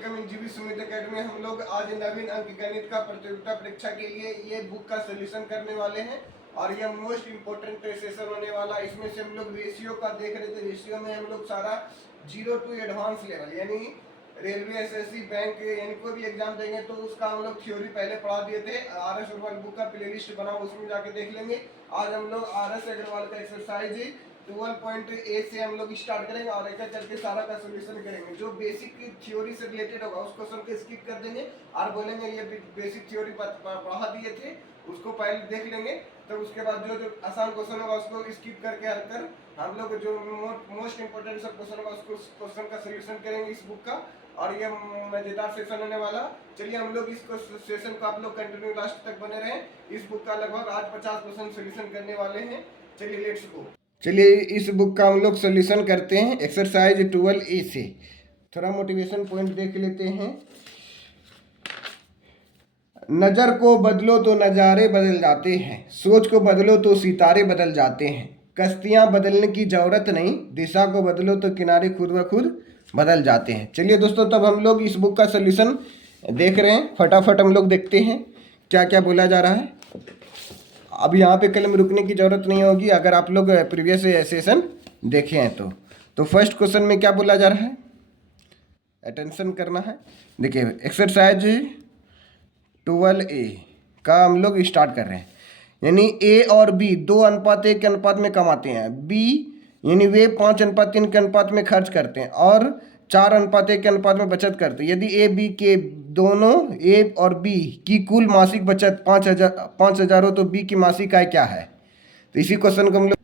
जीवी सुमित अकेडमी हम लोग आज नवीन अंक गणित का प्रतियोगिता परीक्षा के लिए ये बुक का सोल्यूशन करने वाले हैं और ये मोस्ट इम्पोर्टेंट सेशन होने वाला है। इसमें से हम लोग रेशियो का देख रहे थे। रेशियो में हम लोग सारा 0 to एडवांस लेवल यानी रेलवे, एसएससी, बैंक यानी कोई भी एग्जाम देंगे तो उसका हम लोग थ्योरी पहले पढ़ा दिए थे। RS अग्रवाल बुक का प्लेलिस्ट बना, उसमें जाके देख लेंगे। आज हम लोग RS अग्रवाल का एक्सरसाइज 12.8 से हम लोग स्टार्ट करेंगे और एक करके सारा का सोल्यूशन करेंगे। जो बेसिक थ्योरी से रिलेटेड होगा उस क्वेश्चन को स्किप कर देंगे और बोलेंगे ये बेसिक थ्योरी पढ़ा दिए थे, उसको पहले देख लेंगे। तो उसके बाद जो जो आसान क्वेश्चन होगा उसको स्किप करके हटकर हम लोग जो मोस्ट इंपोर्टेंट सब क्वेश्चन होगा उसको क्वेश्चन का सोल्यूशन करेंगे इस बुक का। और ये मजेदार सेशन होने वाला। चलिए हम लोग इस सेशन को आप लोग कंटिन्यू लास्ट तक बने रहें। इस बुक का लगभग आज 50% सोल्यूशन करने वाले हैं। चलिए लेट्स गो। चलिए इस बुक का हम लोग सोल्यूशन करते हैं एक्सरसाइज 12A से। थोड़ा मोटिवेशन पॉइंट देख लेते हैं। नज़र को बदलो तो नज़ारे बदल जाते हैं, सोच को बदलो तो सितारे बदल जाते हैं, कश्तियाँ बदलने की ज़रूरत नहीं, दिशा को बदलो तो किनारे खुद ब खुद बदल जाते हैं। चलिए दोस्तों, तब हम लोग इस बुक का सोल्यूशन देख रहे हैं। फटाफट हम लोग देखते हैं क्या क्या बोला जा रहा है। अब यहाँ पे कलम रुकने की ज़रूरत नहीं होगी अगर आप लोग प्रीवियस सेशन देखे हैं तो फर्स्ट क्वेश्चन में क्या बोला जा रहा है, अटेंशन करना है। देखिए एक्सरसाइज 12A का हम लोग स्टार्ट कर रहे हैं। यानी A और B 2:1 के अनुपात में कमाते हैं। B यानी वे 5:3 के अनुपात में खर्च करते हैं और 4:1 के अनुपात में बचत करते हैं। यदि A B के दोनों A और B की कुल मासिक बचत 5,000 हो तो B की मासिक आय क्या है। तो इसी क्वेश्चन को हम लोग,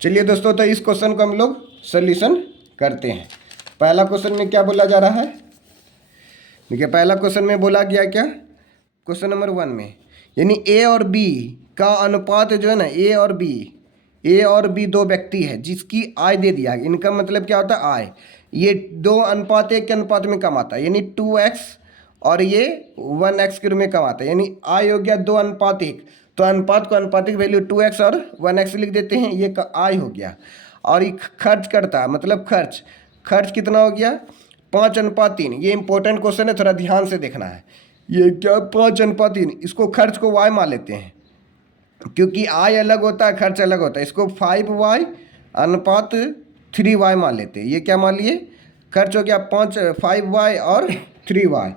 चलिए दोस्तों, तो इस क्वेश्चन को हम लोग सोल्यूशन करते हैं। पहला क्वेश्चन में क्या बोला जा रहा है, देखिए पहला क्वेश्चन में बोला गया क्या, क्वेश्चन नंबर 1 में यानी A और B का अनुपात जो है ना, A और B दो व्यक्ति है जिसकी आय दे दिया। इनका मतलब क्या होता है, आय। ये 2:1 के अनुपात में कमाता है यानी 2x और ये 1x के रूप में कमाता है। यानी आय हो गया 2:1। तो अनुपात को अनुपातिक वैल्यू 2x और 1x लिख देते हैं, ये आय हो गया। और ये खर्च करता है, मतलब खर्च कितना हो गया 5:3। ये इंपॉर्टेंट क्वेश्चन है, थोड़ा ध्यान से देखना है। ये क्या 5:3, इसको खर्च को y मान लेते हैं क्योंकि आय अलग होता है खर्च अलग होता है। इसको 5y/3y मान लेते हैं। ये क्या मान लिए, खर्च हो गया 5y और 3y।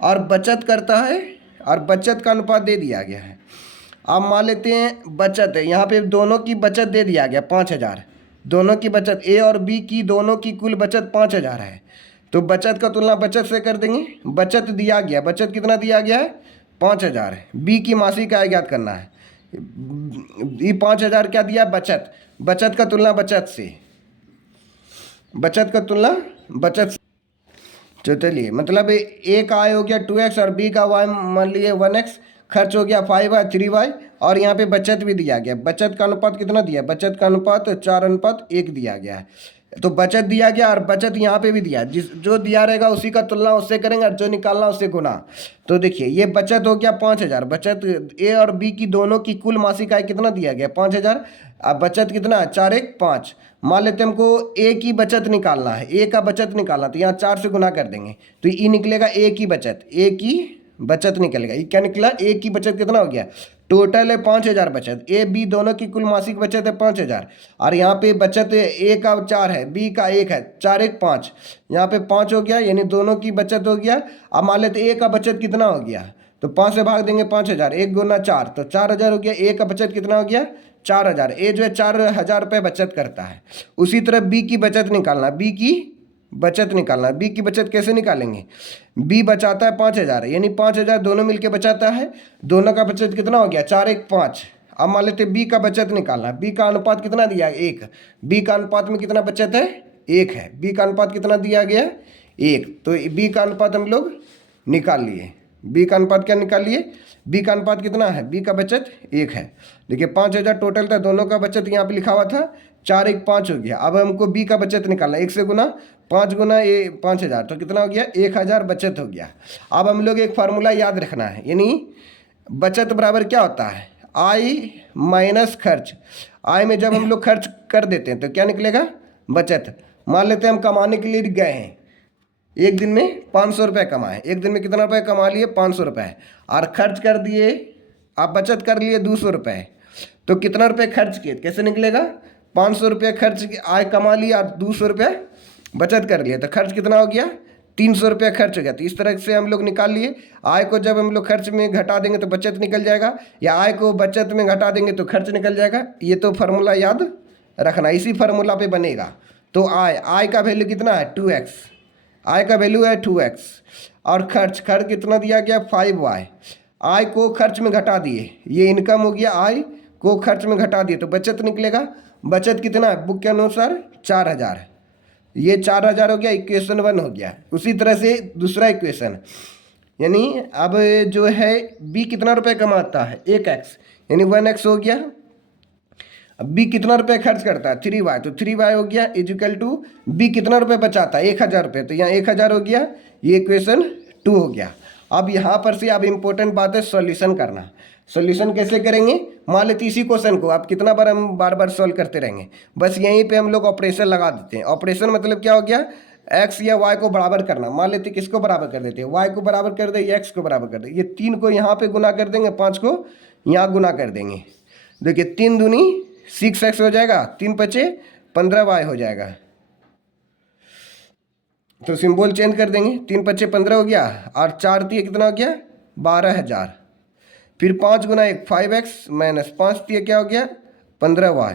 और बचत करता है और बचत का अनुपात दे दिया गया है। अब मान लेते हैं बचत है, यहाँ पे दोनों की बचत दे दिया गया 5,000। दोनों की बचत A और B की दोनों की कुल बचत 5,000 है। तो बचत का तुलना बचत से कर देंगे। बचत दिया गया, बचत कितना दिया गया है 5,000 है। B की मासिक आय ज्ञात करना है। ये 5,000 क्या दिया, बचत का तुलना बचत से, तो चलिए मतलब A का आय हो गया 2x और B का y मान लिए 1x। खर्च हो गया 5y 3y और यहाँ पे बचत भी दिया गया। बचत का अनुपात कितना दिया, बचत का अनुपात 4:1 दिया गया है। तो बचत दिया गया और बचत यहाँ पे भी दिया, जो दिया रहेगा उसी का तुलना उससे करेंगे और जो निकालना उससे गुना। तो देखिए ये बचत हो गया 5,000। बचत A और B की दोनों की कुल मासिक आय कितना दिया गया 5,000। अब बचत कितना है 4×1=5। मान लेते हैं हमको A की बचत निकालना है, A का बचत निकालना, तो यहाँ 4 से गुना कर देंगे तो ये निकलेगा A की बचत निकलेगा। ये क्या निकला, A की बचत कितना हो गया, टोटल है 5,000 बचत। A B दोनों की कुल मासिक बचत है 5,000 और यहाँ पे बचत A का 4 है, B का 1 है, 4×1=5। यहाँ पे 5 हो गया यानी दोनों की बचत हो गया। अब मान लेते A का बचत कितना हो गया, तो 5 से भाग देंगे 5,000, 1×4 तो 4,000 हो गया। A का बचत कितना हो गया 4,000। A जो है 4,000 रुपये बचत करता है। उसी तरह B की बचत निकालना, B की बचत कैसे निकालेंगे, B बचाता है 5,000 यानी 5,000 दोनों मिलके बचाता है। दोनों का बचत कितना हो गया 4×1=5। अब मान लेते B का बचत निकालना, B का अनुपात कितना दिया है 1। B का अनुपात में कितना बचत है 1 है। B का अनुपात कितना दिया गया 1, तो B का अनुपात हम लोग निकाल लिए। B का अनुपात क्या निकाल लिए, B का अनुपात कितना है, B का बचत 1 है। देखिए 5,000 टोटल था, दोनों का बचत यहाँ पे लिखा हुआ था 4×1=5 हो गया। अब हमको B का बचत निकालना, 1 से गुना 5 गुना 5,000 तो कितना हो गया 1,000 बचत हो गया। अब हम लोग एक फार्मूला याद रखना है, यानी बचत बराबर क्या होता है, आय माइनस खर्च। आय में जब हम लोग खर्च कर देते हैं तो क्या निकलेगा बचत। मान लेते हैं हम कमाने के लिए गए हैं, एक दिन में 500 रुपये कमाए, एक दिन में कितना रुपये कमा लिए, 500 रुपये, और खर्च कर दिए, आप बचत कर लिए 200 रुपये, तो कितना रुपये खर्च किए, कैसे निकलेगा, 500 रुपये खर्च आय कमा लिया और 200 रुपये बचत कर लिए, तो खर्च कितना हो गया, 300 रुपये खर्च हो गया। तो इस तरह से हम लोग निकाल लिए। आय को जब हम लोग खर्च में घटा देंगे तो बचत निकल जाएगा, या आय को बचत में घटा देंगे तो खर्च निकल जाएगा। ये तो फार्मूला याद रखना, इसी फार्मूला पे बनेगा। तो आय का वैल्यू कितना है, 2x, आय का वैल्यू है 2x, और खर्च कितना दिया गया, 5y। आय को खर्च में घटा दिए, ये इनकम हो गया, आय को खर्च में घटा दिए तो बचत निकलेगा। बचत कितना है, बुक के अनुसार 4000, ये 4000 हो गया, इक्वेशन 1 हो गया। उसी तरह से दूसरा इक्वेशन, यानी अब जो है बी कितना रुपए कमाता है, 1x, यानी 1x हो गया। अब बी कितना रुपए खर्च करता है, 3y, तो 3y हो गया इक्वल टू बी कितना रुपए बचाता है, 1000 रुपये, तो यहाँ 1000 हो गया, ये इक्वेशन 2 हो गया। अब यहाँ पर से अब इम्पोर्टेंट बात है सॉल्यूशन करना। सॉल्यूशन कैसे करेंगे, मान लेते इसी क्वेश्चन को आप कितना बार हम बार बार सॉल्व करते रहेंगे, बस यहीं पे हम लोग ऑपरेशन लगा देते हैं। ऑपरेशन मतलब क्या हो गया, x या y को बराबर करना। मान लेते किसको बराबर कर देते हैं, y को बराबर कर दे या x को बराबर कर दे। ये 3 को यहाँ पे गुना कर देंगे, 5 को यहाँ गुना कर देंगे। देखिए 3 दूनी 6x हो जाएगा, 3 पचे 15y हो जाएगा। तो सिंबल चेंज कर देंगे, 3 पचे 15 हो गया, और 4 तिये कितना हो गया, 12000। फिर 5 गुना 1 5x माइनस 5 तिये क्या हो गया, 15y।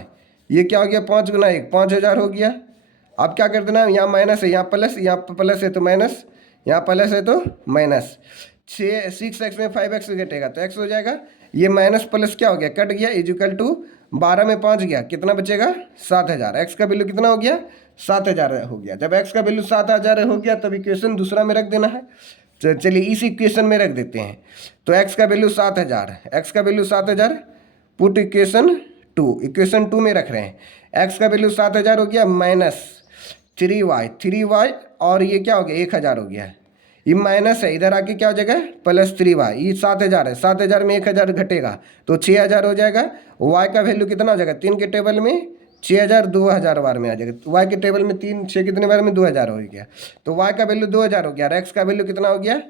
ये क्या हो गया, 5 गुना 1 5000 हो गया। अब क्या कर देना, यहाँ माइनस है, यहाँ प्लस, यहाँ प्लस है तो माइनस, यहाँ प्लस है तो माइनस। 6x में 5x घटेगा तो x हो जाएगा। ये माइनस प्लस क्या हो गया, कट गया, इक्वल टू 12 में 5 गया, कितना बचेगा, 7000। x का वैल्यू कितना हो गया, 7000 हो गया। जब x का वैल्यू 7000 हो गया तब इक्वेशन दूसरा में रख देना है। तो चलिए इस इक्वेशन में रख देते हैं। तो x का वैल्यू 7000, x का वैल्यू 7000, पुट इक्वेशन 2, इक्वेशन 2 में रख रहे हैं। x का वैल्यू 7000 हो गया, माइनस 3y, और ये क्या हो गया, 1000 हो गया। ये माइनस है, इधर आके क्या हो जाएगा, प्लस 3y। ये 7000 है, 7000 में 1000 घटेगा तो 6000 हो जाएगा। y का वैल्यू कितना हो जाएगा, 3 के टेबल में 6000 2000 बार में आ जाएगा। y के टेबल में 3 6 कितने बार में, 2000 हो गया। तो y का वैल्यू 2000 हो गया, और x का वैल्यू कितना हो गया,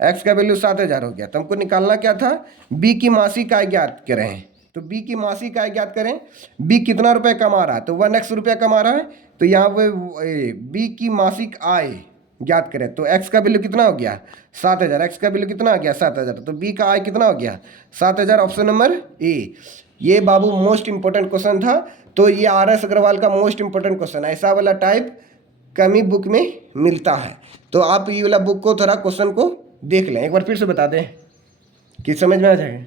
x का वैल्यू 7000 हो गया। तो हमको निकालना क्या था, b की मासिक आय ज्ञात करें। तो b की मासिक आय ज्ञात करें। b कितना रुपये कमा रहा है, तो 1x रुपया कमा रहा है, तो यहाँ पे b की मासिक आय ज्ञात करें। तो x का वैल्यू कितना हो गया, 7000, x का वैल्यू कितना हो गया, 7000। तो b का आय कितना हो गया, 7000, ऑप्शन नंबर ए। ये बाबू मोस्ट इंपॉर्टेंट क्वेश्चन था। तो ये RS अग्रवाल का मोस्ट इंपॉर्टेंट क्वेश्चन, ऐसा वाला टाइप कमी बुक में मिलता है। तो आप ये वाला बुक को थोड़ा क्वेश्चन को देख लें, एक बार फिर से बता दें कि समझ में आ जाएगा।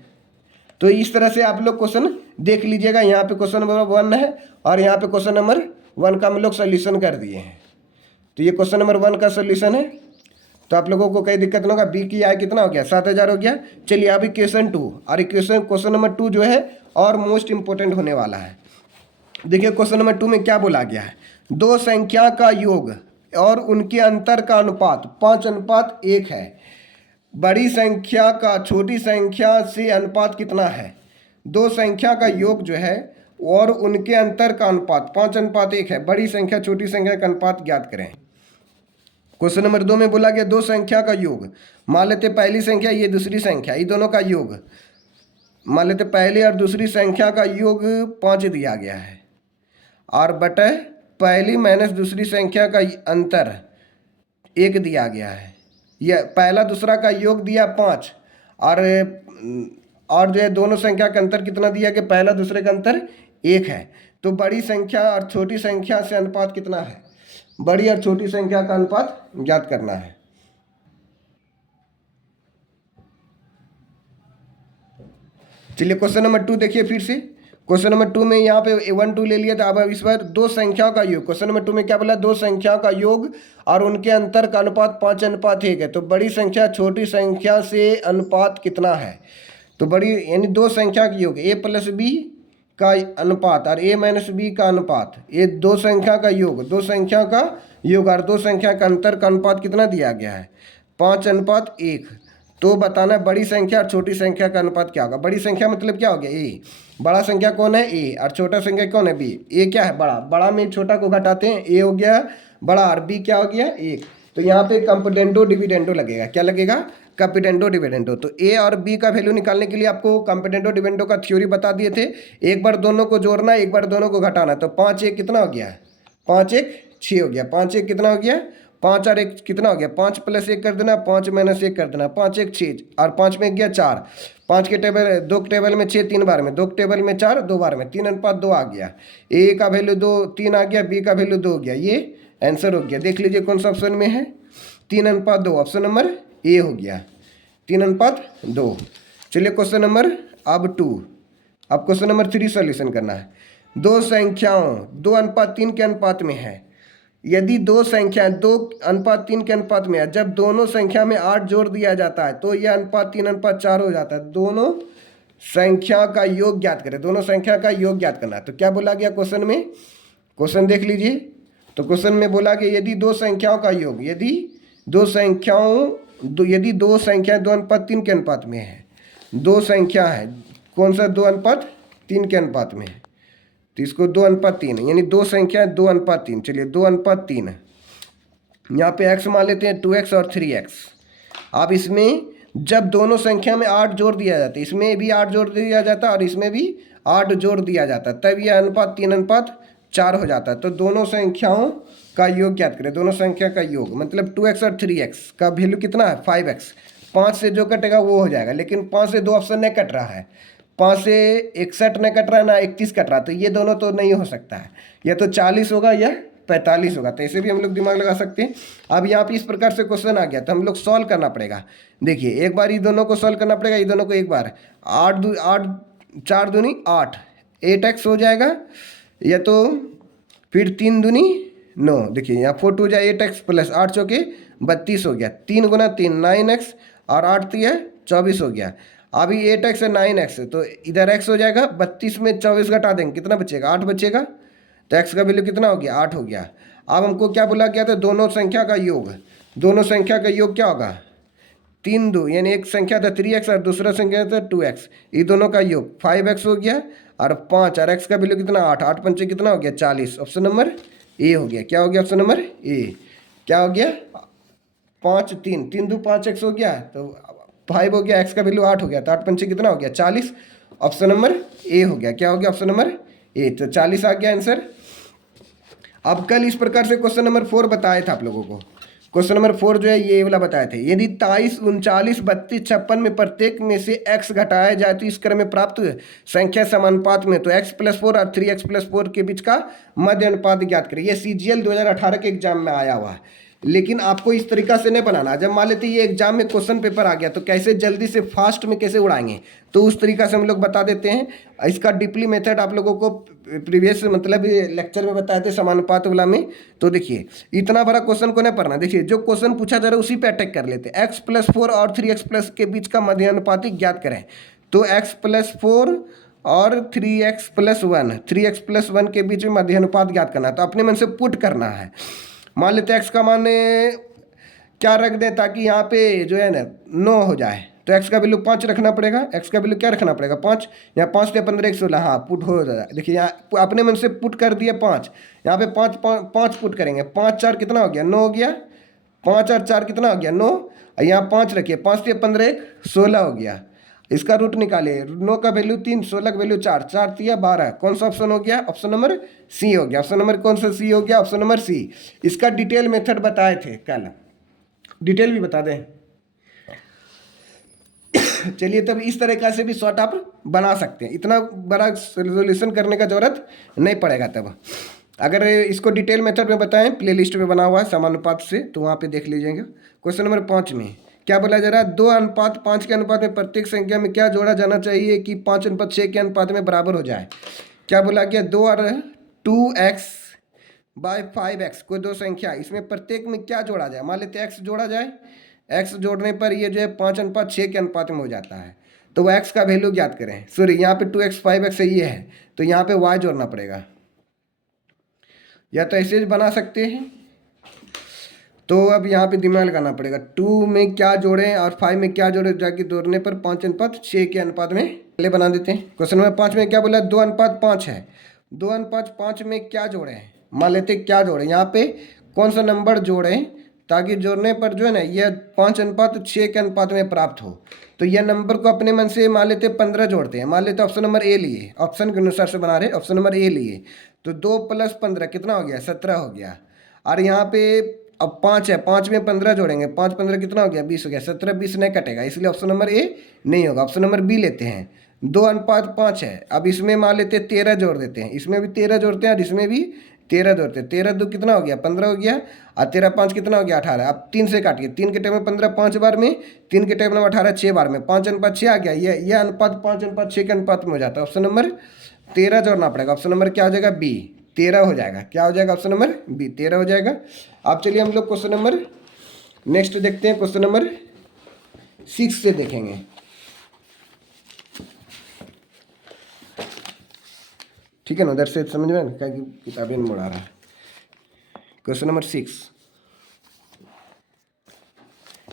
तो इस तरह से आप लोग क्वेश्चन देख लीजिएगा। यहाँ पे क्वेश्चन नंबर 1 है, और यहाँ पे क्वेश्चन नंबर 1 का हम लोग सोल्यूशन कर दिए हैं। तो ये क्वेश्चन नंबर 1 का सोल्यूशन है। तो आप लोगों को कोई दिक्कत नहीं होगा। बी की आय कितना हो गया, 7000 हो गया। चलिए अब इक्वेशन 2, और क्वेश्चन नंबर 2 जो है और मोस्ट इंपोर्टेंट होने वाला है। देखिए क्वेश्चन नंबर 2 में क्या बोला गया है, दो संख्या का योग और उनके अंतर का अनुपात 5:1 है। बड़ी संख्या का छोटी संख्या से अनुपात कितना है। दो संख्या का योग जो है और उनके अंतर का अनुपात 5:1 है। बड़ी संख्या छोटी संख्या का अनुपात ज्ञात करें। क्वेश्चन नंबर 2 में बोला गया दो संख्या का योग, मान लेते पहली संख्या ये दूसरी संख्या, ये दोनों का योग मान लेते पहली और दूसरी संख्या का योग 5 दिया गया है, और बटे पहली माइनस दूसरी संख्या का अंतर 1 दिया गया है। यह पहला दूसरा का योग दिया 5, और जो है दोनों संख्या का अंतर कितना दिया कि पहला दूसरे का अंतर 1 है। तो बड़ी संख्या और छोटी संख्या से अनुपात कितना है, बड़ी और छोटी संख्या का अनुपात ज्ञात करना है। चलिए क्वेश्चन नंबर 2 देखिए फिर से। क्वेश्चन नंबर 2 में यहाँ पे 1 2 ले लिया था। अब इस बार दो संख्याओं का योग, क्वेश्चन नंबर 2 में क्या बोला, दो संख्याओं का योग और उनके अंतर का अनुपात 5:1 है। तो बड़ी संख्या छोटी संख्या से अनुपात कितना है। तो बड़ी यानी दो संख्या का योग a + b का अनुपात और a - b का अनुपात, ये दो संख्या का योग, दो संख्या का योग और दो संख्या का अंतर का अनुपात कितना दिया गया है, 5:1। तो बताना बड़ी संख्या और छोटी संख्या का अनुपात क्या होगा। बड़ी संख्या मतलब क्या हो गया, ए। बड़ा संख्या कौन है, ए, और छोटा संख्या कौन है, बी। ए क्या है, बड़ा। बड़ा में छोटा को घटाते हैं, ए हो गया बड़ा, और बी क्या हो गया, 1। तो यहाँ पे कंपिटेंटो डिविडेंडो लगेगा। क्या लगेगा? कंपिटेंटो डिविडेंडो। तो ए और बी का वैल्यू निकालने के लिए आपको कंपिटेंटो डिविडेंडो का थ्योरी बता दिए थे। एक बार दोनों को जोड़ना, एक बार दोनों को घटाना। तो 5 1 कितना हो गया? 5 1 6 हो गया। 5 1 कितना हो गया? 5 और 1 कितना हो गया? 5 + 1 कर देना, 5 - 1 कर देना। 5 1 6 और 5 में गया 4। 5 के टेबल, 2 के टेबल में 6 3 बार में, 2 के टेबल में 4 2 बार में, 3:2 आ गया। ए का वैल्यू 2 3 आ गया, बी का वैल्यू 2 हो गया। ये आंसर हो गया। देख लीजिए कौन सा ऑप्शन में है? 3:2। ऑप्शन नंबर ए हो गया, 3:2। चलिए क्वेश्चन नंबर अब 2। अब क्वेश्चन नंबर 3 सॉल्यूशन करना है। दो संख्याओं 2:3 के अनुपात में है। यदि दो संख्याएं 2:3 के अनुपात में है, जब दोनों संख्या में 8 जोड़ दिया जाता है तो यह अनुपात 3:4 हो जाता है। दोनों संख्या का योग ज्ञात करें। दोनों संख्या का योग ज्ञात करना है। तो क्या बोला गया क्वेश्चन में? क्वेश्चन देख लीजिए। तो क्वेश्चन में बोला कि यदि दो संख्याओं का योग, यदि दो संख्याएं 2:3 के अनुपात में है, दो संख्या है, कौन सा? 2:3 के अनुपात में है, तो इसको 2:3, यानी दो संख्या 2:3। चलिए 2:3, यहाँ पे x मान लेते हैं 2x और 3x। अब इसमें जब दोनों संख्या में 8 जोड़ दिया जाता है, इसमें भी 8 जोड़ दिया जाता है और इसमें भी 8 जोड़ दिया जाता है, तब यह अनुपात 3:4 हो जाता है। तो दोनों संख्याओं का योग ज्ञात करें। दोनों संख्या का योग मतलब 2x और 3x का वैल्यू कितना है? 5x। 5 से जो कटेगा वो हो जाएगा, लेकिन 5 से 2 ऑप्शन नहीं कट रहा है। 5 से 61 नहीं कट रहा है, ना 31 कट रहा, तो ये दोनों तो नहीं हो सकता है। या तो 40 होगा या 45 होगा। तो ऐसे भी हम लोग दिमाग लगा सकते हैं। अब यहाँ पे इस प्रकार से क्वेश्चन आ गया तो हम लोग सॉल्व करना पड़ेगा। देखिए एक बार ये दोनों को सॉल्व करना पड़ेगा, ये दोनों को एक बार। 8 4 दूनी 8, 8x हो जाएगा, या तो फिर 3 दूनी 9। देखिए यहाँ 4 2 जाए 8x प्लस 8 चौके 32 हो गया। 3 गुना 3 9x और 8 3 24 हो गया। अभी 8x है 9x है, तो इधर x हो जाएगा। 32 में 24 घटा देंगे, कितना बचेगा? 8 बचेगा। तो x का वैल्यू कितना हो गया? 8 हो गया। अब हमको क्या बोला गया था? दोनों संख्या का योग। दोनों संख्या का योग क्या होगा? 3 2, यानी एक संख्या था 3x और दूसरा संख्या था 2x। ये दोनों का योग 5x हो गया और 5, और x का वैल्यू कितना? 8। 8 पंचे कितना हो गया? 40। ऑप्शन नंबर ए हो गया। क्या हो गया? Option number A. क्या हो गया? 5 3 3 2 5x हो गया, तो 5 हो गया। x का वैल्यू 8 हो गया, तो 8 पंचे कितना हो गया? 40। ऑप्शन नंबर ए हो गया। क्या हो गया? Option number A. तो 40 आ गया आंसर। अब कल इस प्रकार से क्वेश्चन नंबर 4 बताया था आप लोगों को। क्वेश्चन नंबर 4 जो है ये वाला बताए थे। यदि 23 39 32 56 में प्रत्येक में से x घटाया जाए तो इस क्रम में प्राप्त संख्या समानुपात में, तो x + 4 और 3x + 4 के बीच का मध्य अनुपात ज्ञात करें। ये CGL 2018 के एग्जाम में आया हुआ है, लेकिन आपको इस तरीका से नहीं बनाना। जब मान लेते ये एग्जाम में क्वेश्चन पेपर आ गया तो कैसे जल्दी से फास्ट में कैसे उड़ाएंगे, तो उस तरीका से हम लोग बता देते हैं। इसका डीपली मेथड आप लोगों को प्रीवियस मतलब लेक्चर में बताए थे समानुपात वाला में। तो देखिए इतना बड़ा क्वेश्चन को नहीं पढ़ना। देखिए जो क्वेश्चन पूछा जा रहा है उसी पे अटैक कर लेते हैं। x + 4 और 3x+ के बीच का मध्य अनुपात ज्ञात करें। तो x + 4 और 3x + 1, 3x + 1 के बीच में मध्य अनुपात ज्ञात करना है। तो अपने मन से पुट करना है। मान लेते x का मान क्या रख दें ताकि यहाँ पे जो है ना 9 हो जाए, तो x का वैल्यू 5 रखना पड़ेगा। x का वैल्यू क्या रखना पड़ेगा? 5। यहाँ 5 से 15 1 16, हाँ पुट हो जाएगा। देखिए यहाँ अपने मन से पुट कर दिया 5, यहाँ पे 5 पुट करेंगे। 5 4 कितना हो गया? 9 हो गया। 5 और 4 कितना हो गया? 9। यहाँ 5 रखिए, 5 से 15 1 16 हो गया। इसका रूट निकालिए। 9 का वैल्यू 3, 16 का वैल्यू 4, 4 3 12। कौन सा ऑप्शन हो गया? ऑप्शन नंबर सी हो गया। ऑप्शन नंबर कौन सा सी हो गया? Option number C. इसका डिटेल मेथड बताए थे कल, डिटेल भी बता दें। चलिए तब इस तरीका से भी शॉर्ट आप बना सकते हैं। इतना बड़ा रेजोल्यूशन करने का जरूरत नहीं पड़ेगा। तब अगर इसको डिटेल मेथड में बताएं, प्ले लिस्ट में बना हुआ है समानुपात से, तो वहाँ पे देख लीजिएगा। क्वेश्चन नंबर 5 में क्या बोला जा रहा है? 2:5 के अनुपात में प्रत्येक संख्या में क्या जोड़ा जाना चाहिए कि 5:6 के अनुपात में बराबर हो जाए? क्या बोला गया? 2 और 2x / 5x, कोई दो संख्या, इसमें प्रत्येक में क्या जोड़ा जाए? मान लेते x जोड़ा जाए। x जोड़ने पर ये जो है 5:6 के अनुपात में हो जाता है। तो वो x का वैल्यू ज्ञात करें। सॉरी यहाँ पे 2x 5x है, ये है, तो यहाँ पे y जोड़ना पड़ेगा। या तो ऐसे बना सकते हैं। तो अब यहाँ पे दिमाग लगाना पड़ेगा। 2 में क्या जोड़ें और 5 में क्या जोड़ें, जाके जोड़ने पर 5:6 के अनुपात में पहले बना देते हैं। क्वेश्चन नंबर 5 में क्या बोला? 2:5 है। 2:5 में क्या जोड़ें? मान लेते क्या जोड़ें, यहाँ पे कौन सा नंबर जोड़ें ताकि जोड़ने पर जो है ना यह 5:6 के अनुपात में प्राप्त हो। तो यह नंबर को अपने मन से मान लेते 15 जोड़ते हैं। मान लेते ऑप्शन नंबर ए लिए, ऑप्शन के अनुसार से बना रहे, ऑप्शन नंबर ए लिए तो 2 + 15 कितना हो गया, 17 हो गया। और यहाँ पे अब 5 है, 5 में 15 जोड़ेंगे, 5 15 कितना हो गया, 20 हो गया। 17 20 नहीं कटेगा, इसलिए ऑप्शन नंबर ए नहीं होगा। ऑप्शन नंबर बी लेते हैं, 2:5 है। अब इसमें मान लेते 13 जोड़ देते हैं, इसमें भी 13 जोड़ते हैं और इसमें भी 13 जोड़ते हैं। 13 2 कितना हो गया, 15 हो गया। और 13 5 कितना हो गया, 18। अब 3 से काटिए, 3 के टेबल में 15 5 बार में, 3 के टेबल में 18 6 बार में, 5:6 आ गया। यह अनुपात 5:6 के अनुपात में हो जाता है। ऑप्शन नंबर 13 जोड़ना पड़ेगा। ऑप्शन नंबर क्या हो जाएगा, बी, 13 हो जाएगा। क्या हो जाएगा, ऑप्शन नंबर बी, 13 हो जाएगा। अब चलिए हम लोग क्वेश्चन नंबर नेक्स्ट देखते हैं। क्वेश्चन नंबर 6 से देखेंगे। ठीक है ना, उधर से समझ में क्या किताबें मुड़ा रहा है। क्वेश्चन नंबर 6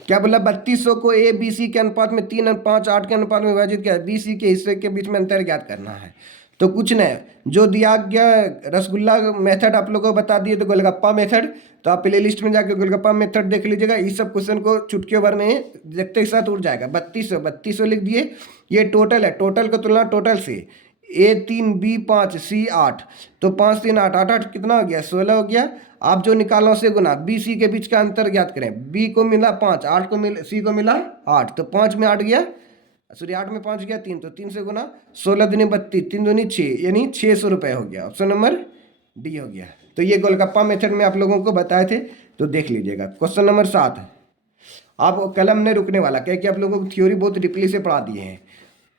क्या बोला, 3200 को ए बी सी के अनुपात में 3 और 5 8 के अनुपात में विभाजित किया है। बी सी के हिस्से के बीच में अंतर ज्ञात करना है। तो कुछ नहीं, जो दिया गया रसगुल्ला मेथड आप लोगों को बता दिए, तो गोलगप्पा मेथड, तो आप प्ले लिस्ट में जाकर गोलगप्पा मेथड देख लीजिएगा। इस सब क्वेश्चन को चुटकियों भर में देखते के साथ उड़ जाएगा। 3200 लिख दिए, ये टोटल है, टोटल का तुलना टोटल से, ए 3 बी 5 सी 8, तो 5 3 8 8 8 कितना हो गया, 16 हो गया। आप जो निकालो से गुना, बी सी के बीच का अंतर ज्ञात करें। बी को मिला 5, 8 को मिला, सी को मिला 8, तो 5 में 8 गया, सॉरी 8 में 5 गया 3, तो 3 से गुना, 16 दूनी 32, 3 दूनी 6, यानी 600 रुपये हो गया। ऑप्शन नंबर डी हो गया। तो ये गोलगप्पा मेथड में आप लोगों को बताए थे, तो देख लीजिएगा। क्वेश्चन नंबर 7, आप कलम नहीं रुकने वाला, क्या कि आप लोगों को थ्योरी बहुत डीपली से पढ़ा दिए हैं।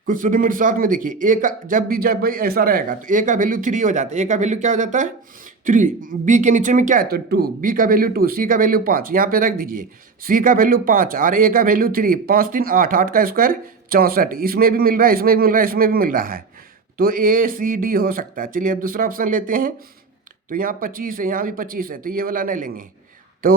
क्वेश्चन नंबर 7 में देखिए, ए का जब भाई ऐसा रहेगा तो ए का वैल्यू 3 हो जाता है। ए का वैल्यू क्या हो जाता है, 3। बी के नीचे में क्या है, तो 2, बी का वैल्यू 2, सी का वैल्यू 5, यहाँ पे रख दीजिए। सी का वैल्यू 5 और ए का वैल्यू 3, 5 3 8, 8 का स्क्वायर 64। इसमें भी मिल रहा है, इसमें भी मिल रहा है, इसमें भी मिल रहा है, तो ए सी डी हो सकता है। चलिए अब दूसरा ऑप्शन लेते हैं। तो यहाँ 25 है, यहाँ भी 25 है, तो ये वाला नहीं लेंगे। तो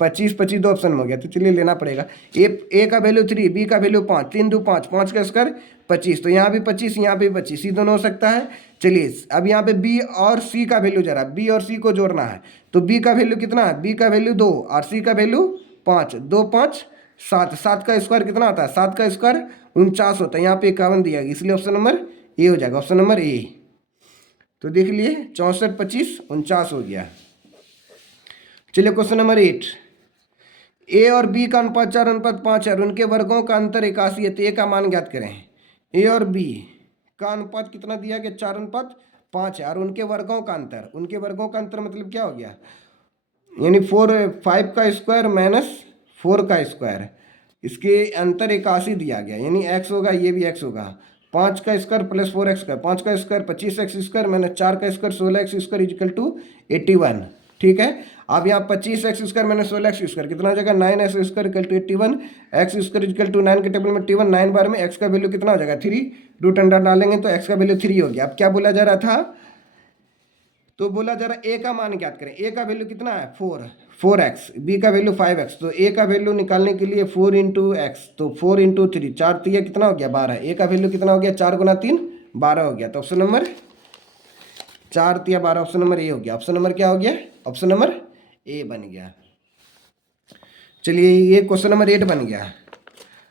25 25 दो ऑप्शन में हो गया, तो चलिए लेना पड़ेगा। ए का वैल्यू 3, बी का वैल्यू 5, 3 2 5, 5 का स्क्वायर 25, तो यहाँ भी 25, यहाँ पे 25, ये दोनों हो सकता है। चलिए अब यहाँ पे बी और सी का वैल्यू जरा, बी और सी को जोड़ना है। तो बी का वैल्यू कितना है, बी का वैल्यू 2 और सी का वैल्यू 5, 2 5 7, 7 का स्क्वायर कितना आता है, 7 का स्क्वायर 49 होता है। यहाँ पे 51 दिया गया, इसलिए ऑप्शन नंबर ए हो जाएगा। ऑप्शन नंबर ए, तो देख लिए 64 25 49 हो गया। चलिए क्वेश्चन नंबर 8, ए और बी का अनुपात 4:5 है और उनके वर्गों का अंतर 81 है, तो ए का मान ज्ञात करें। ए और बी का अनुपात कितना दिया गया, 4:5 है और उनके वर्गों का अंतर, उनके वर्गों का अंतर मतलब क्या हो गया, यानी 5 का स्क्वायर माइनस 4 का स्क्वायर, इसके अंतर 81 दिया गया, यानी x होगा, ये भी x होगा। 5 का स्क्वायर प्लस 4x का, 5 का स्क्वायर 25x स्क्वायर माइनस 4 का square 16x square equal to 81। ठीक है, अब यहाँ 25x square minus 16x square कितना हो जाएगा, 9x square equal to 81, x square equal to 9 के टेबल में 81, 9 बार में x का वैल्यू कितना हो जाएगा 3, रूट अंडर डालेंगे तो x का वैल्यू 3 हो गया। अब क्या बोला जा रहा था, तो बोला जा रहा ए का मान ज्ञात करें। ए का वैल्यू कितना है 4x, बी का वैल्यू 5x, तो ए का वैल्यू निकालने के लिए 4 × x, तो 4 × 3, 4 3 कितना हो गया 12, ए का वैल्यू कितना हो गया 4 × 3 12 हो गया। तो option number 4 3 12, option number A हो गया। ऑप्शन नंबर क्या हो गया, ऑप्शन नंबर ए बन गया। चलिए ये क्वेश्चन नंबर 8 बन गया।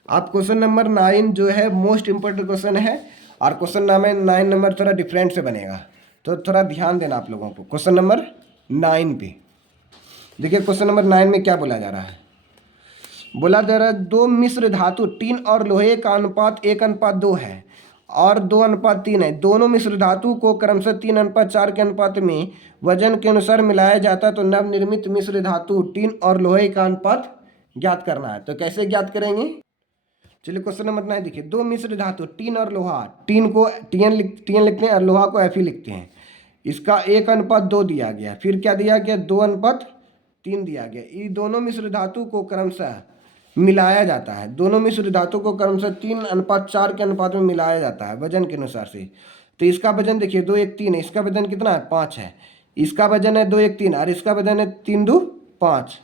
आप क्वेश्चन नंबर 9 जो है मोस्ट इंपॉर्टेंट क्वेश्चन है, और क्वेश्चन नंबर 9 नंबर थोड़ा डिफरेंट से बनेगा, तो थोड़ा ध्यान देना आप लोगों को। क्वेश्चन नंबर 9 पे देखिए, क्वेश्चन नंबर 9 में क्या बोला जा रहा है, बोला जा रहा है 2 मिश्र धातु टीन और लोहे का अनुपात 1:2 है और 2:3 है। दोनों मिश्र धातु को क्रमशः 3:4 के अनुपात में वजन के अनुसार मिलाया जाता है, तो नवनिर्मित मिश्र धातु टीन और लोहे का अनुपात ज्ञात करना है। तो कैसे ज्ञात करेंगे, चलिए क्वेश्चन नंबर 9 देखिए, 2 मिश्र धातु टीन और लोहा, टीन को टीएन लिखते हैं और लोहा को एफ लिखते हैं, इसका 1:2 दिया गया, फिर क्या दिया गया 2:3 दिया गया। ये दोनों मिश्र धातु को क्रमशः मिलाया जाता है, दोनों मिश्र धातु को क्रमशः 3:4 के अनुपात में मिलाया जाता है वजन के अनुसार से। तो इसका वजन देखिए 2 1 3 है, इसका वजन कितना है 5 है, इसका वजन है 2 1 3 और इसका वजन है 3 2 5,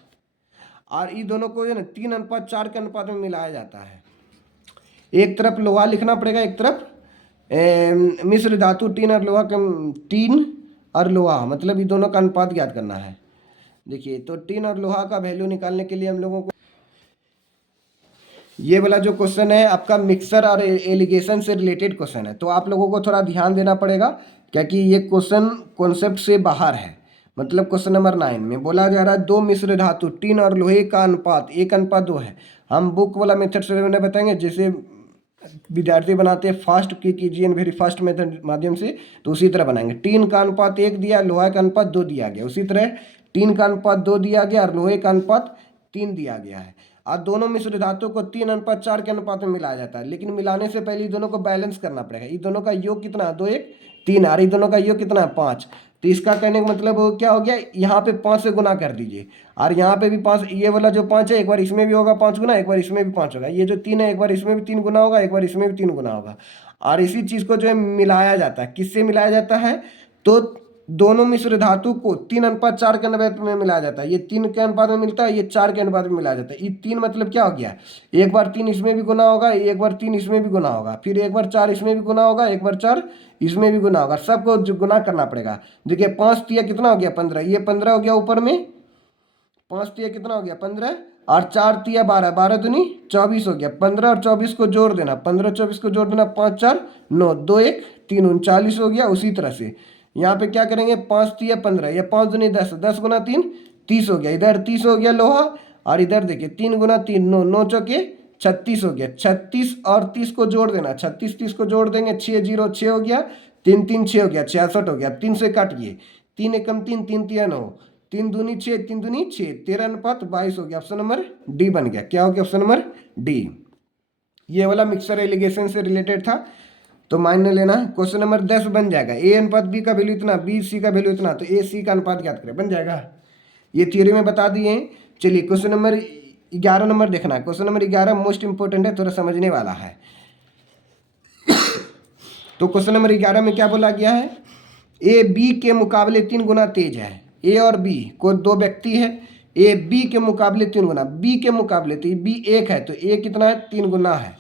और ये दोनों को जो है ना 3:4 के अनुपात में मिलाया जाता है। एक तरफ लोहा लिखना पड़ेगा, एक तरफ मिश्र धातु टीन और लोहा का, टीन और लोहा मतलब ये दोनों का अनुपात ज्ञात करना है। देखिए तो टीन और लोहा का वैल्यू निकालने के लिए हम लोगों को ये वाला जो क्वेश्चन है आपका मिक्सर और एलिगेशन से रिलेटेड क्वेश्चन है, तो आप लोगों को थोड़ा ध्यान देना पड़ेगा क्योंकि ये क्वेश्चन कॉन्सेप्ट से बाहर है। मतलब क्वेश्चन नंबर 9 में बोला जा रहा है दो मिश्र धातु टीन और लोहे का अनुपात 1:2 है। हम बुक वाला मेथड से उन्हें बताएंगे, जैसे विद्यार्थी बनाते हैं fast quick easy and very fast method माध्यम से, तो उसी तरह बनाएंगे। टीन का अनुपात 1 दिया, लोहा का अनुपात 2 दिया गया, उसी तरह टीन का अनुपात 2 दिया गया और लोहे का अनुपात 3 दिया गया है। और दोनों मिश्र धातु को 3:4 के अनुपात में मिलाया जाता है, लेकिन मिलाने से पहले इन दोनों को बैलेंस करना पड़ेगा। इन दोनों का योग कितना, 2 1 3, और इन दोनों का योग कितना है, 5। तो इसका कहने का मतलब क्या हो गया, यहाँ पे 5 से गुना कर दीजिए और यहाँ पे भी 5, ये वाला जो 5 है एक बार इसमें भी होगा 5 गुना, एक बार इसमें भी 5 होगा। ये जो 3 है एक बार इसमें भी 3 गुना होगा, एक बार इसमें भी 3 गुना होगा। और इसी चीज़ को जो है मिलाया जाता है, किससे मिलाया जाता है, तो दोनों मिश्र धातु को 3:4 के अनुपात में मिलाया जाता है। ये 3 के अनुपात में मिलता है, ये 4 के अनुपात में मिलाया जाता है। ये 3 मतलब क्या हो गया, एक बार 3 इसमें भी गुना होगा, एक बार 3 इसमें भी गुना होगा, फिर एक बार 4 इसमें भी गुना होगा, एक बार 4 इसमें भी गुना होगा, सबको गुना करना पड़ेगा। देखिए 5 तिया कितना हो गया, 15, ये 15 हो गया ऊपर में, 5 तिया कितना हो गया 15, और 4 तिया 12, 12 दूनी 24 हो गया। 15 और 24 को जोड़ देना, 15 और 24 को जोड़ देना, 5 4 9, 2 1 3 39 हो गया। उसी तरह से यहाँ पे क्या करेंगे, 5 तिया 15, या 5 दूनी 10, 10 गुना 3 30 हो गया, इधर 30 हो गया लोहा, और इधर देखिए 3 गुना 3 9, 9 चौके 36 हो गया। 36 और 30 को जोड़ देना, 36 30 को जोड़ देंगे, 6 0 6 हो गया, 3 3 6 हो गया, 66 हो गया। 3 से काटिए, 3 एकम 3, 3 तिया 9, 3 दूनी 6, 3 दूनी 6, 13:22 हो गया। ऑप्शन नंबर डी बन गया। क्या हो गया, ऑप्शन नंबर डी। ये वाला मिक्सर एलिगेशन से रिलेटेड था, तो मान लेना। क्वेश्चन नंबर 10 बन जाएगा, ए अनुपात बी का वैल्यू इतना, बी सी का वैल्यू इतना, तो ए सी का अनुपात ज्ञात करें, बन जाएगा। ये थ्योरी में बता दिए हैं। चलिए क्वेश्चन नंबर 11 नंबर देखना है। क्वेश्चन नंबर 11 मोस्ट इंपोर्टेंट है, थोड़ा समझने वाला है। तो क्वेश्चन नंबर 11 में क्या बोला गया है, ए बी के मुकाबले 3 गुना तेज है। ए और बी को दो व्यक्ति है, ए बी के मुकाबले 3 गुना, बी के मुकाबले, तो बी 1 है तो ए कितना है, 3 गुना है।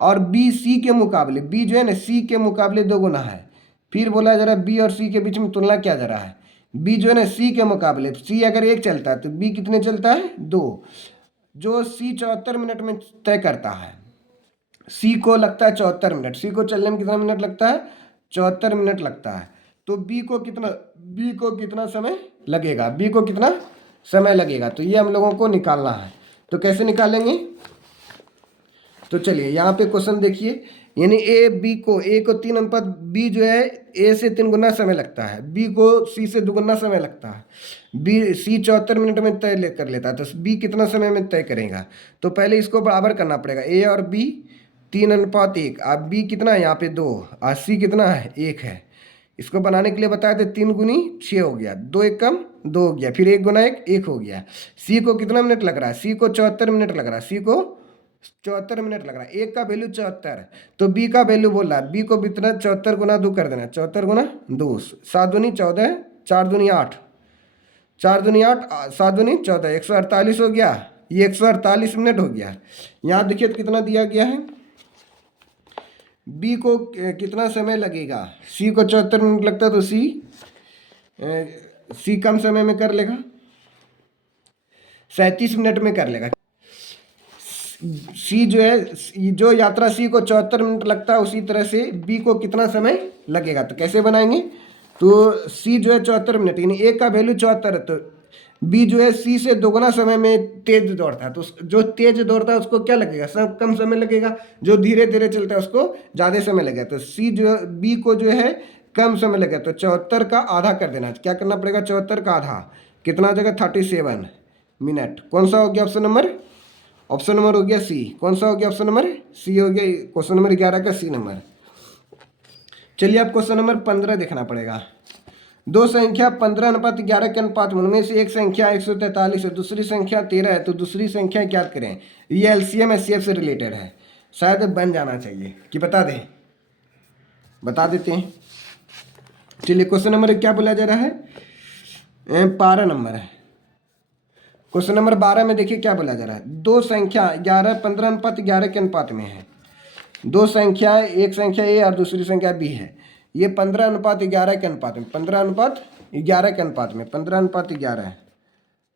और बी सी के मुकाबले, बी जो है ना सी के मुकाबले 2 गुना है। फिर बोला जा रहा है बी और सी के बीच में तुलना किया जा रहा है। बी जो है ना सी के मुकाबले, सी अगर 1 चलता है तो बी कितने चलता है, 2। जो सी 74 मिनट में तय करता है, सी को लगता है 74 मिनट, सी को चलने में कितना मिनट लगता है, 74 मिनट लगता है। तो बी को कितना समय लगेगा, बी को कितना समय लगेगा, तो ये हम लोगों को निकालना है। तो कैसे निकालेंगे, तो चलिए यहाँ पे क्वेश्चन देखिए, यानी ए बी को, ए को 3 अनुपात, बी जो है ए से 3 गुना समय लगता है, बी को सी से 2 गुना समय लगता है। बी सी 74 मिनट में तय कर लेता है, तो बी कितना समय में तय करेगा, तो पहले इसको बराबर करना पड़ेगा। ए और बी 3:1, अब बी कितना है यहाँ पे 2, और सी कितना है 1 है। इसको बनाने के लिए बताया था 3 गुनी 6 हो गया, 2 1 कम 2 हो गया, फिर 1 गुना 1 1 हो गया। सी को कितना मिनट लग रहा है, सी को 74 मिनट लग रहा है, सी को 74 मिनट लग रहा है। एक का वैल्यू 74, तो बी का वैल्यू बोल रहा है, बी को कितना 74 गुना 2 कर देना, 74 गुना 2, 7 दूनी 14, 4 दूनी 8, 4 दूनी 8, 7 दूनी 14, 148 हो गया। ये 148 मिनट हो गया। यहाँ देखिए तो कितना दिया गया है, बी को कितना समय लगेगा, सी को 74 मिनट लगता है, तो सी कम समय में कर लेगा, 37 मिनट में कर लेगा। सी जो है, जो यात्रा सी को 74 मिनट लगता है, उसी तरह से बी को कितना समय लगेगा, तो कैसे बनाएंगे, तो सी जो है 74 मिनट, यानी ए का वैल्यू 74 है, तो बी जो है सी से 2 गुना समय में तेज दौड़ता है, तो जो तेज दौड़ता है उसको क्या लगेगा, सब कम समय लगेगा, जो धीरे धीरे चलता है उसको ज़्यादा समय लगेगा। तो सी जो बी को जो है कम समय लगेगा, तो 74 का आधा कर देना। क्या करना पड़ेगा, 74 का आधा कितना हो जाएगा, 37 मिनट। कौन सा हो गया ऑप्शन नंबर हो गया सी। कौन सा हो गया ऑप्शन नंबर सी हो गया, क्वेश्चन नंबर 11 का सी नंबर। चलिए अब क्वेश्चन नंबर 15 देखना पड़ेगा। दो संख्या 15:11 के अनुपात में, उनमें से एक संख्या 143 है, दूसरी संख्या 13 है, तो दूसरी संख्या क्या करें। ये एलसीएम एचसीएफ से रिलेटेड है, शायद बन जाना चाहिए कि बता दें, बता देते हैं। चलिए क्वेश्चन नंबर क्या बोला जा रहा है, 12 नंबर है। क्वेश्चन नंबर 12 में देखिए क्या बोला जा रहा है, दो संख्या 15:11 के अनुपात में है। दो संख्या, एक संख्या ए और दूसरी संख्या बी है। ये 15:11 के अनुपात में, 15:11 के अनुपात में, 15:11 है।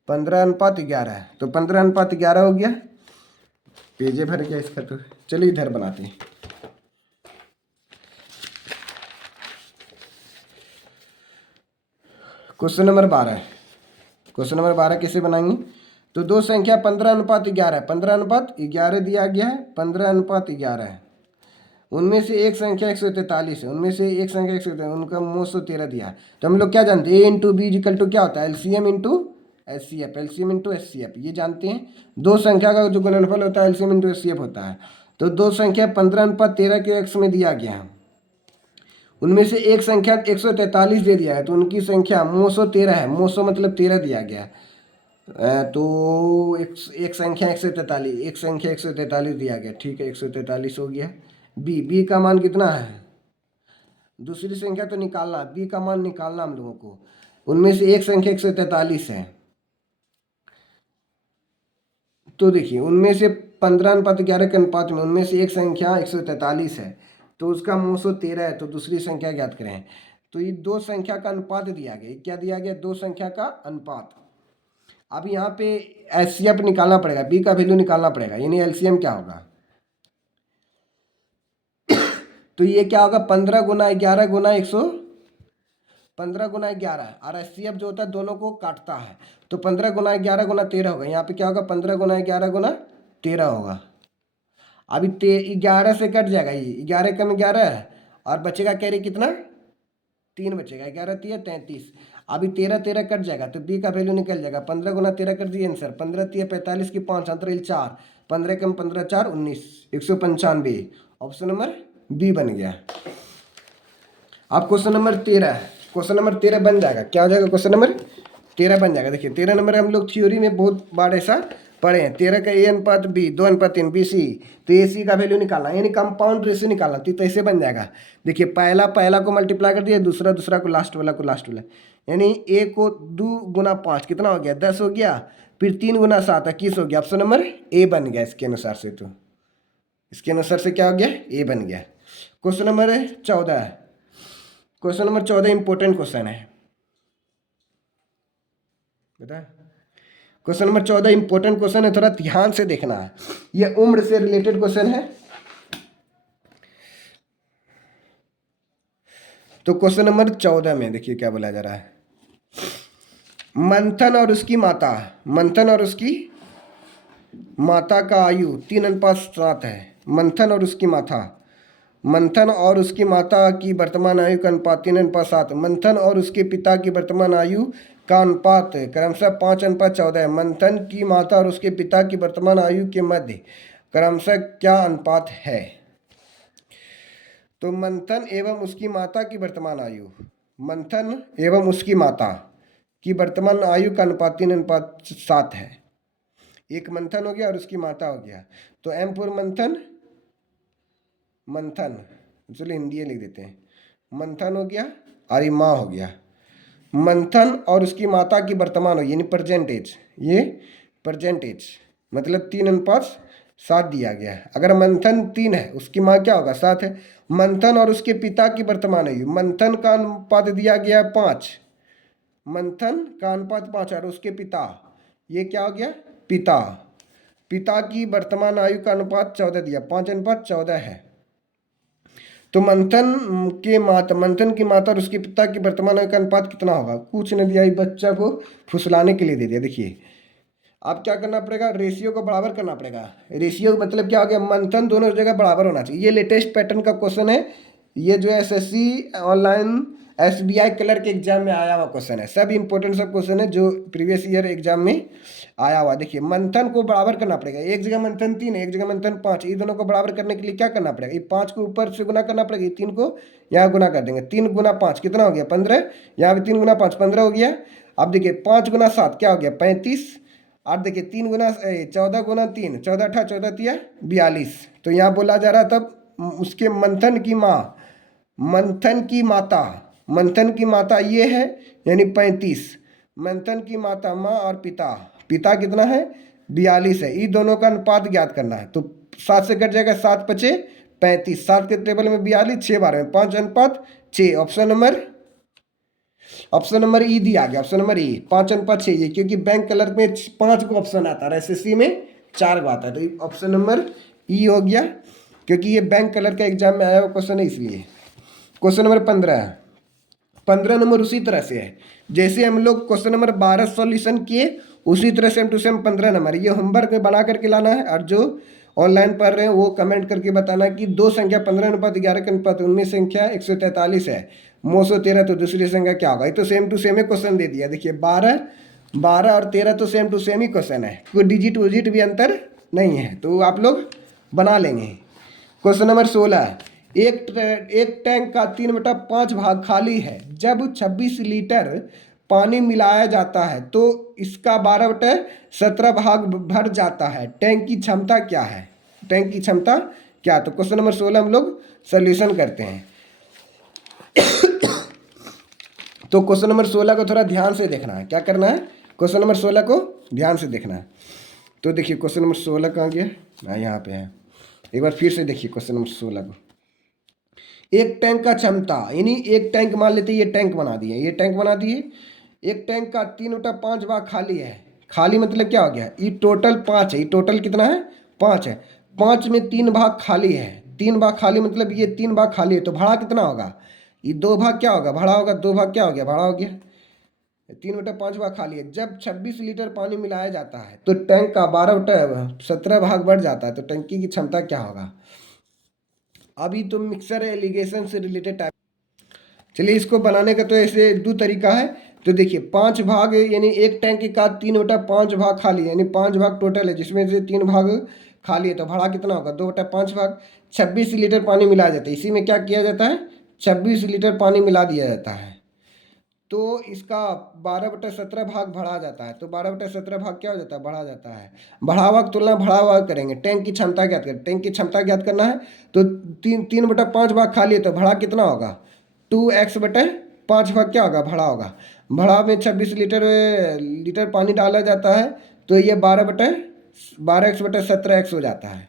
15:11, तो 15:11 हो गया। पेजे भर गया इसका, तो चलिए इधर बनाते हैं। क्वेश्चन नंबर 12, क्वेश्चन नंबर 12 कैसे बनाएंगे? तो दो संख्या 15:11, 15:11 दिया गया है, 15:11 है। उनमें से एक संख्या 143 है, उनमें से एक संख्या 143, उनका 913 दिया है। तो हम लोग क्या जानते हैं, ए इंटू बी इक्वल टू क्या होता है, LCM into HCF, LCM into HCF, ये जानते हैं। दो संख्या का जो गुणनफल होता है एलसीएम इंटू एचसीएफ होता है। तो दो संख्या 15:13 के एक्स में दिया गया है, उनमें से एक संख्या 143 दे दिया है, तो उनकी संख्या 913 है, 900 मतलब 13 दिया गया है। तो एक संख्या 143, एक संख्या 143 दिया गया, ठीक है 143 हो गया। बी का मान कितना है, दूसरी संख्या तो निकालना, बी का मान निकालना हम लोगों को। उनमें से एक संख्या 143 है, तो देखिए उनमें से 15:11 के अनुपात में उनमें से एक संख्या 143 है, तो उसका 913 है, तो दूसरी संख्या ज्ञात करें। तो ये दो संख्या का अनुपात दिया गया, क्या दिया गया, दो संख्या का अनुपात। अब यहाँ पे एचसीएफ निकालना पड़ेगा, बी का वैल्यू निकालना पड़ेगा, यानी एलसीएम क्या होगा। तो ये क्या होगा, 15 गुना 11 गुना 15 गुना 11, और एचसीएफ जो होता है दोनों को काटता है, तो 15 गुना 11 गुना 13 होगा। यहाँ पे क्या होगा, 15 गुना 11 गुना 13 होगा। अभी 11 से कट जाएगा, ये 11 कम 11 है, और बचेगा कैरी कितना, 3 बचेगा, 11 3 33। अभी 13 13 कट जाएगा, तो बी का वैल्यू निकल जाएगा, 15 गुना 13 कर दिए आंसर, 15 3 45 की 5 अंतरिल 4, 15 कम 15 4 19, 195। ऑप्शन नंबर बी बन गया। अब क्वेश्चन नंबर 13, क्वेश्चन नंबर 13 बन जाएगा, क्या हो जाएगा, क्वेश्चन नंबर 13 बन जाएगा। देखिए 13 नंबर हम लोग थ्योरी में बहुत बार ऐसा पढ़े हैं, 13 का A/B 2/3 BC, तो AC का वैल्यू निकालना, यानी कंपाउंड रेशियो निकालना, तो ऐसे बन जाएगा। देखिए पहला को मल्टीप्लाई कर दिया, दूसरा को लास्ट वाला यानी A को 2 गुना 5 कितना हो गया, 10 हो गया, फिर 3 गुना 7 21 हो गया। ऑप्शन नंबर ए बन गया इसके अनुसार से, तो इसके अनुसार से क्या हो गया, ए बन गया। Question number 14, question number 14 important question है, बता। क्वेश्चन नंबर 14 इंपॉर्टेंट क्वेश्चन है, थोड़ा ध्यान से देखना है, ये उम्र से रिलेटेड क्वेश्चन है। तो क्वेश्चन नंबर 14 में देखिए क्या बोला जा रहा है, मंथन और उसकी माता, मंथन और उसकी माता का आयु 3:7 है। मंथन और उसकी माता, मंथन और उसकी माता की वर्तमान आयु का अनुपात 3:7। मंथन और उसके पिता की वर्तमान आयु का अनुपात क्रमशः 5:14 है। मंथन की माता और उसके पिता की वर्तमान आयु के मध्य क्रमशः क्या अनुपात है। तो मंथन एवं उसकी माता की वर्तमान आयु, मंथन एवं उसकी माता की वर्तमान आयु का अनुपात 3:7 है। एक मंथन हो गया और उसकी माता हो गया, तो एम फॉर मंथन, मंथन, चलिए हिंदी लिख देते हैं, मंथन हो गया और ये माँ हो गया। मंथन और उसकी माता की वर्तमान हो यानी प्रेजेंट एज, ये प्रेजेंट एज मतलब 3:7 दिया गया है। अगर मंथन 3 है, उसकी माँ क्या होगा, 7 है। मंथन और उसके पिता की वर्तमान आयु, मंथन का अनुपात दिया गया 5, मंथन का अनुपात 5 और उसके पिता, ये क्या हो गया, पिता, पिता की वर्तमान आयु का अनुपात 14 दिया, 5:14 है। तो मंथन की माता और उसके पिता की वर्तमान आयु का अनुपात कितना होगा, कुछ नहीं दिया, बच्चा को फुसलाने के लिए दे दिया। देखिए अब क्या करना पड़ेगा, रेशियो को बराबर करना पड़ेगा। रेशियो मतलब क्या हो गया, मंथन दोनों जगह बराबर होना चाहिए। ये लेटेस्ट पैटर्न का क्वेश्चन है, ये जो एसएससी ऑनलाइन एसबीआई क्लर्क के एग्जाम में आया हुआ क्वेश्चन है। सब इंपॉर्टेंट सब क्वेश्चन है जो प्रीवियस ईयर एग्जाम में आया हुआ। देखिए मंथन को बराबर करना पड़ेगा, एक जगह मंथन 3 है, एक जगह मंथन 5, ये दोनों को बराबर करने के लिए क्या करना पड़ेगा, ये 5 को ऊपर से गुना करना पड़ेगा, 3 को यहाँ गुना कर देंगे, 3 गुना 5 कितना हो गया, 15, यहाँ पे 3 गुना 5 15 हो गया। अब देखिए 5 गुना 7 क्या हो गया, 35, और देखिए 3 गुना 14 गुना 3 14 8 14 3 42। तो यहाँ बोला जा रहा तब उसके मंथन की माँ, मंथन की माता, मंथन की माता ये है यानी 35, मंथन की माता माँ और पिता, पिता कितना है 42 है। ये दोनों का अनुपात ज्ञात करना है। तो 7 से कट जाएगा, 7 5 35, 7 के टेबल में 42, 6 12 में 5:6। ऑप्शन नंबर ऑप्शन नंबर ई दिया गया, ऑप्शन नंबर ई 5:6 ये, क्योंकि बैंक क्लर्क में 5 को ऑप्शन आता है, एसएससी में 4 को आता है, तो ऑप्शन नंबर ई हो गया, क्योंकि ये बैंक क्लर्क का एग्जाम में आया हुआ क्वेश्चन है इसलिए। क्वेश्चन नंबर 15 नंबर उसी तरह से है, जैसे हम लोग क्वेश्चन नंबर 12 सॉल्यूशन किए उसी तरह सेम टू सेम 15 नंबर ये होमवर्क में बना करके लाना है, और जो ऑनलाइन पढ़ रहे हैं वो कमेंट करके बताना कि दो संख्या 15:11 के अनुपात उनमें संख्या 143 है, 913 तो दूसरी संख्या क्या होगा। ये तो सेम टू सेम ही क्वेश्चन दे दिया, देखिए 12 और 13 तो सेम टू सेम ही क्वेश्चन है, कोई डिजिट विजिट भी अंतर नहीं है, तो आप लोग बना लेंगे। क्वेश्चन नंबर 16, एक टैंक का 3/5 भाग खाली है, जब 26 लीटर पानी मिलाया जाता है तो इसका 12/17 भाग भर जाता है, टैंक की क्षमता क्या है, टैंक की क्षमता क्या। तो क्वेश्चन नंबर 16 हम लोग सोल्यूशन करते हैं। तो क्वेश्चन नंबर 16 को थोड़ा ध्यान से देखना है, क्या करना है, क्वेश्चन नंबर 16 को ध्यान से देखना है। तो देखिए क्वेश्चन नंबर 16 कहाँ गया, यहाँ पे है, एक बार फिर से देखिए क्वेश्चन नंबर 16 को। एक टैंक का क्षमता, यानी एक टैंक मान लेते हैं, ये टैंक बना दिए, ये टैंक बना दिए, एक टैंक का 3/5 भाग खाली है, खाली मतलब क्या हो गया, ये टोटल 5 है, ये टोटल कितना है 5 है, 5 में 3 भाग खाली है, 3 भाग खाली मतलब ये 3 भाग खाली है, तो भाड़ा कितना होगा, ये 2 भाग क्या होगा, भाड़ा होगा, 2 भाग क्या हो गया, भाड़ा हो गया, 3/5 भाग खाली है। जब 26 लीटर पानी मिलाया जाता है तो टैंक का 12/17 भाग बढ़ जाता है, तो टंकी की क्षमता क्या होगा। अभी तो मिक्सर एलिगेशन से रिलेटेड टाइप, चलिए इसको बनाने का तो ऐसे 2 तरीका है। तो देखिए 5 भाग यानी एक टैंक का 3/5 भाग खाली है, यानी 5 भाग टोटल है, जिसमें से 3 भाग खाली है, तो भाड़ा कितना होगा 2/5 भाग। 26 लीटर पानी मिलाया जाता है, इसी में क्या किया जाता है 26 लीटर पानी मिला दिया जाता है, तो इसका 12/17 भाग बढ़ा जाता है, तो 12/17 भाग क्या हो जाता है, बढ़ा जाता है। बढ़ावा की तुलना बढ़ावा करेंगे, टैंक की क्षमता ज्ञात करें, टैंक की क्षमता ज्ञात करना है, तो 3/5 भाग खाली है, तो भाड़ा कितना होगा 2x/5 भाग क्या होगा, भाड़ा होगा। भाड़ा में 26 लीटर पानी डाला जाता है, तो ये 12x/17x हो जाता है,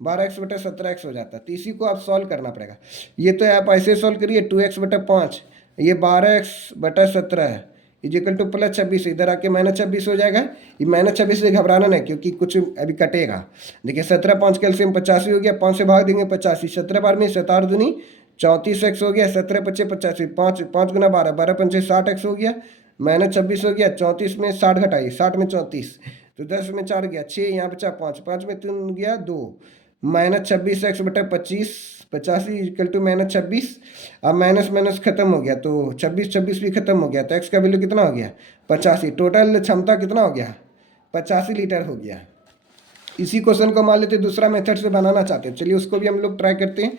12x/17x हो जाता है। तो इसी को आप सॉल्व करना पड़ेगा, ये तो आप ऐसे सॉल्व करिए 2x/5, ये 12x/17 है इजिकल टू +26, इधर आके -26 हो जाएगा। ये -26 से घबराना नहीं, क्योंकि कुछ अभी कटेगा। देखिए 17 5 कैल्शियम 85 हो गया, 5 से भाग देंगे 85, 17 बार में 17 दूनी 34x हो गया, 17 × 5 85, 5 5 × 12, 12 × 5 60x हो गया, -26 हो गया, 34 में 60 घटाइए, 60 में 34, तो 10 में 4 गया 6, यहाँ बचा 5, 5 में 3 गया 2, -26x/25 85 इक्वल टू -26। अब माइनस माइनस खत्म हो गया, तो 26 भी खत्म हो गया, तो एक्स का वैल्यू कितना हो गया 85, टोटल क्षमता कितना हो गया 85 लीटर हो गया। इसी क्वेश्चन को मान लेते दूसरा मेथड से बनाना चाहते हैं, चलिए उसको भी हम लोग ट्राई करते हैं।